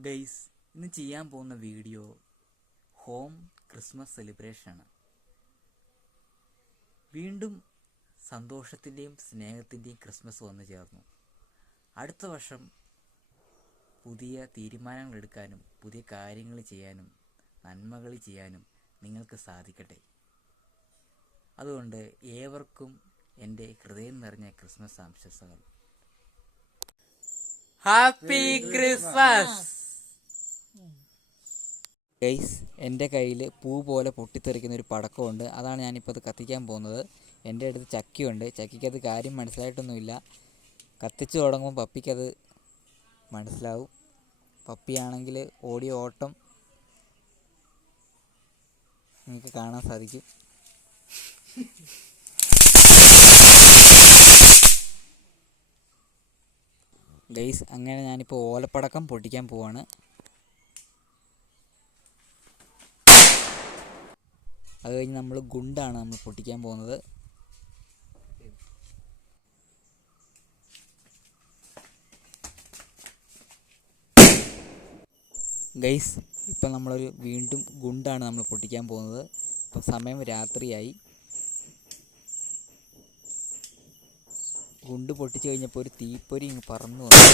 Guys ഇന്ന് ചെയ്യാൻ പോകുന്ന വീഡിയോ ഹോം ക്രിസ്മസ് സെലിബ്രേഷനാണ്. വീണ്ടും സന്തോഷത്തിന്റെയും സ്നേഹത്തിന്റെയും ക്രിസ്മസ് വന്നു ചേർന്നു. അടുത്ത വർഷം പുതിയ തീരുമാനങ്ങൾ എടുക്കാനും പുതിയ കാര്യങ്ങൾ ചെയ്യാനും നന്മകൾ ചെയ്യാനും നിങ്ങൾക്ക് സാധിക്കട്ടെ. അതുകൊണ്ട് ഏവർക്കും എന്റെ ഹൃദയം നിറഞ്ഞ ക്രിസ്മസ് ആശംസകൾ. ഹാപ്പി ക്രിസ്മസ് ഗൈസ് എന്റെ കയ്യിൽ പൂ പോലെ പൊട്ടിത്തെറിക്കുന്ന ഒരു പടക്കമുണ്ട്. അതാണ് ഞാനിപ്പോൾ അത് കത്തിക്കാൻ പോകുന്നത്. എന്റെ അടുത്ത് ചക്കിയുണ്ട്. ചക്കിക്കത് കാര്യം മനസ്സിലായിട്ടൊന്നുമില്ല. കത്തിച്ചു തുടങ്ങുമ്പോൾ പപ്പിക്കത് മനസ്സിലാവും. പപ്പിയാണെങ്കിൽ ഓടിയ ഓട്ടം നിങ്ങൾക്ക് കാണാൻ സാധിക്കും. ഗൈസ് അങ്ങനെ ഞാനിപ്പോൾ ഓലപ്പടക്കം പൊട്ടിക്കാൻ പോവാണ്. അത് കഴിഞ്ഞ് നമ്മൾ ഗുണ്ടാണ് നമ്മൾ പൊട്ടിക്കാൻ പോകുന്നത്. ഗൈസ് ഇപ്പം നമ്മളൊരു വീണ്ടും ഗുണ്ടാണ് നമ്മൾ പൊട്ടിക്കാൻ പോകുന്നത്. ഇപ്പം സമയം രാത്രിയായി. ഗുണ്ട് പൊട്ടിച്ചു കഴിഞ്ഞപ്പോൾ ഒരു തീപ്പൊരി ഇങ്ങ് പറന്നു വന്നു.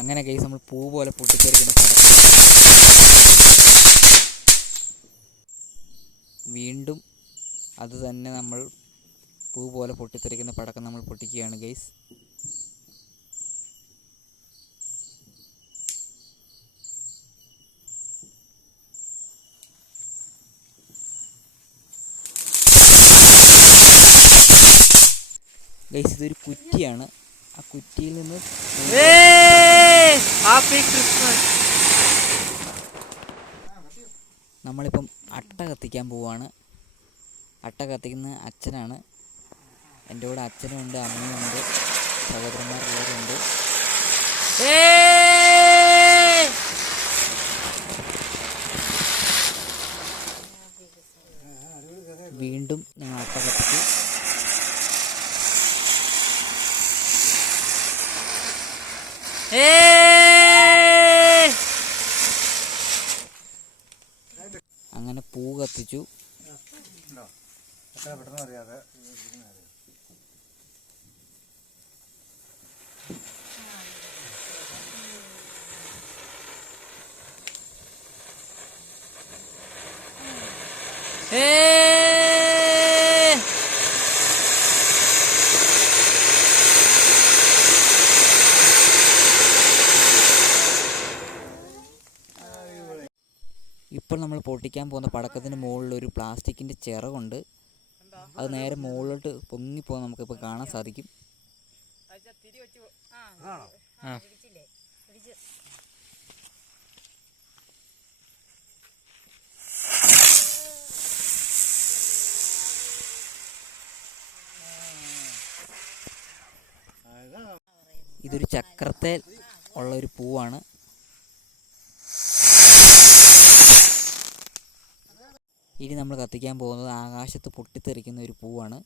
അങ്ങനെ ഗൈസ് നമ്മൾ പൂ പോലെ പൊട്ടിത്തെറിക്കുന്ന പടക്കം വീണ്ടും അത് തന്നെ നമ്മൾ പൂ പോലെ പൊട്ടിത്തെറിക്കുന്ന പടക്കം നമ്മൾ പൊട്ടിക്കുകയാണ് ഗൈസ് ഗൈസ് ഇതൊരു കുറ്റിയാണ്. ആ കുറ്റിയിൽ നിന്ന് നമ്മളിപ്പം അട്ട കത്തിക്കാൻ പോവാണ്. അട്ട കത്തിക്കുന്ന അച്ഛനാണ്. എന്റെ കൂടെ അച്ഛനുണ്ട് അമ്മയുണ്ട് സഹോദരന്മാരുള്ളവരുണ്ട്. വീണ്ടും ഞങ്ങൾ അട്ട കത്തിക്കും. അങ്ങനെ പൂ കത്തിച്ചു ഇപ്പോൾ നമ്മൾ പൊട്ടിക്കാൻ പോകുന്ന പടക്കത്തിന് മുകളിൽ ഒരു പ്ലാസ്റ്റിക്കിന്റെ ചിറകുണ്ട്. അത് നേരെ മുകളിലോട്ട് പൊങ്ങിപ്പോകാൻ നമുക്കിപ്പോൾ കാണാൻ സാധിക്കും. ഇതൊരു ചക്രത്തെ ഉള്ള ഒരു പൂവാണ്. ഇനി നമ്മൾ കത്തിക്കാൻ പോകുന്നത് ആകാശത്ത് പൊട്ടിത്തെറിക്കുന്ന ഒരു പൂവാണ്.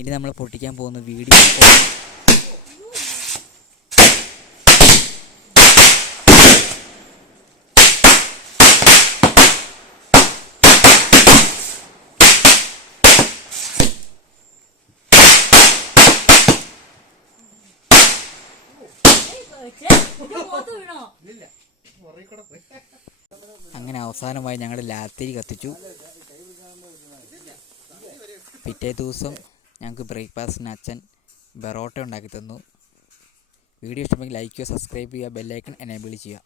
ഇനി നമ്മൾ പൊട്ടിക്കാൻ പോകുന്ന വീഡിയോ അങ്ങനെ അവസാനമായി ഞങ്ങളുടെ ലാത്തിരി കത്തിച്ചു. പിറ്റേ ദിവസം ഞങ്ങൾക്ക് ബ്രേക്ക്ഫാസ്റ്റിന് അച്ഛൻ ബെറോട്ട ഉണ്ടാക്കി തന്നു. വീഡിയോ ഇഷ്ടമെങ്കിൽ ലൈക്ക് ചെയ്യുക സബ്സ്ക്രൈബ് ചെയ്യുക ബെല്ലൈക്കൺ എനേബിൾ ചെയ്യുക.